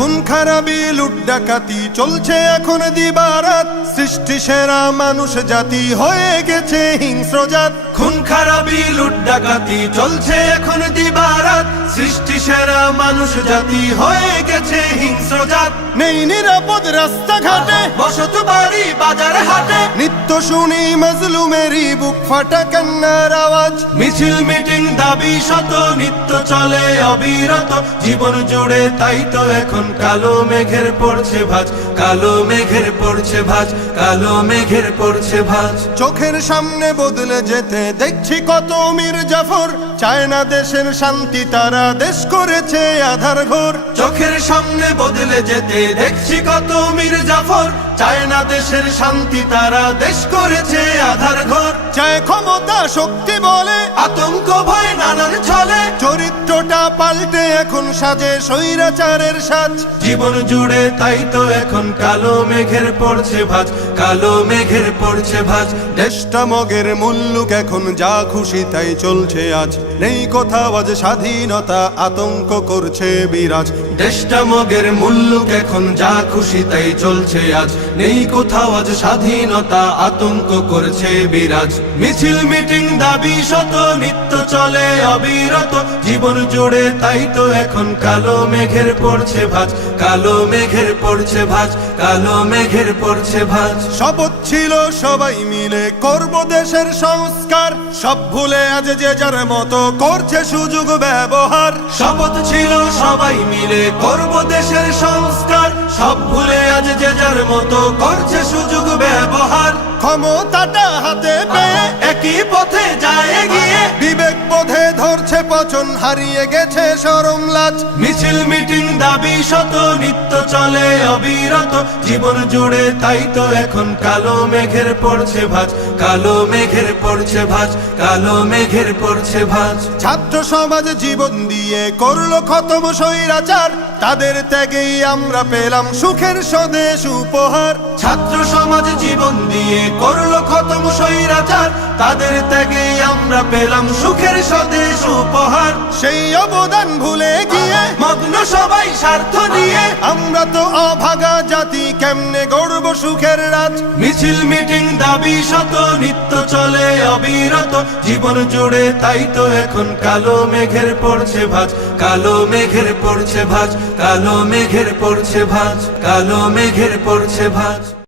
খুন খারাপি লুট ডাকাতি চলছে এখন দিবারাত সৃষ্টি সেরা মানুষ জাতি হয়ে গেছে হিংস্র জাত খুন খারাপি লুট ডাকাতি চলছে এখন দিবারাত সৃষ্টি সেরা মানুষ জাতি হয়ে গেছে হিংস্র জাত নেই নিরাপদ রাস্তাঘাটে বসত বাড়ি বাজার হাটে নিত্য শুনি মজলুমেরই বুক ফাটা কান্নার আওয়াজ মিছিল মিটিং দাবি শত নিত্য চলে অবিরত জীবন জুড়ে তাই তো এখন নাম কালো মেঘের পড়ছে ভাজ কালো মেঘের পড়ছে ভাজ কালো মেঘের পড়ছে ভাজ চোখের সামনে বদলে যেতে দেখছি কত মির জাফর চায় না দেশের শান্তি তারা দেশ করেছে আধার ঘোর চোখের সামনে বদলে যেতে দেখছি কত মির জাফর চায় না দেশের শান্তি তারা দেশ করেছে আধার ঘর চায় ক্ষমতা শক্তি বলে আতঙ্ক ভয় নানার ছলে চরিত্রটা পাল্টে এখন সাজে স্বৈরাচারের সাজ জীবন জুড়ে তাই তো এখন কালো মেঘের পড়ছে ভাজ কালো মেঘের পড়ছে ভাজ দেশটা মগের মুল্লুক এখন যা খুশি তাই চলছে আজ নেই কোথাও আজ স্বাধীনতা আতঙ্ক করছে বিরাজ দেশটা মগের মুল্লুক এখন যা খুশি তাই চলছে আজ নেই কোথাও আজ স্বাধীনতা আতঙ্ক করছে বিরাজ মিছিল মিটিং দাবি শত নিত্য চলে অবিরত জীবন জুড়ে তাই তো এখন কালো মেঘের পড়ছে ভাজ কালো মেঘের পড়ছে ভাজ কালো মেঘের পড়ছে ভাজ শপথ ছিল সবাই মিলে করব দেশের সংস্কার সব ভুলে আজ যে যার মতো করছে সুযোগ ব্যবহার শপথ ছিল সবাই মিলে করব দেশের সংস্কার সব ভুলে মতো করছে সুযোগ ব্যবহার ক্ষমতাটা হাতে পেয়ে একই পথে যায় গিয়ে বিবেক পথে ধরছে পচন হারিয়ে গেছে সরম লাজ মিছিল মিটিং দাবি শত নিত্য চলে অবিরত জীবন জুড়ে তাই তো এখন কালো মেঘের পড়ছে ভাজ কালো মেঘের পড়ছে ভাজ কালো মেঘের পড়ছে ভাজ ছাত্র সমাজ জীবন দিয়ে করলো খতম স্বৈরাচার তাদের ত্যাগেই আমরা পেলাম সুখের স্বদেশ উপহার ছাত্র সমাজ জীবন দিয়ে করলো খতম স্বৈরাচার তাদের ত্যাগে আমরা পেলাম সুখের স্বদেশ উপহার সেই অবদান ভুলে গিয়ে সবাই স্বার্থ নিয়ে আমরা তো অভাগা জাতি কেমনে গড়ব সুখের মিছিল মিটিং দাবি শত নিত্য চলে অবিরত জীবন জুড়ে তাই তো এখন কালো মেঘের পড়ছে ভাজ কালো মেঘের পড়ছে ভাজ কালো মেঘের পড়ছে ভাজ কালো মেঘের পড়ছে ভাজ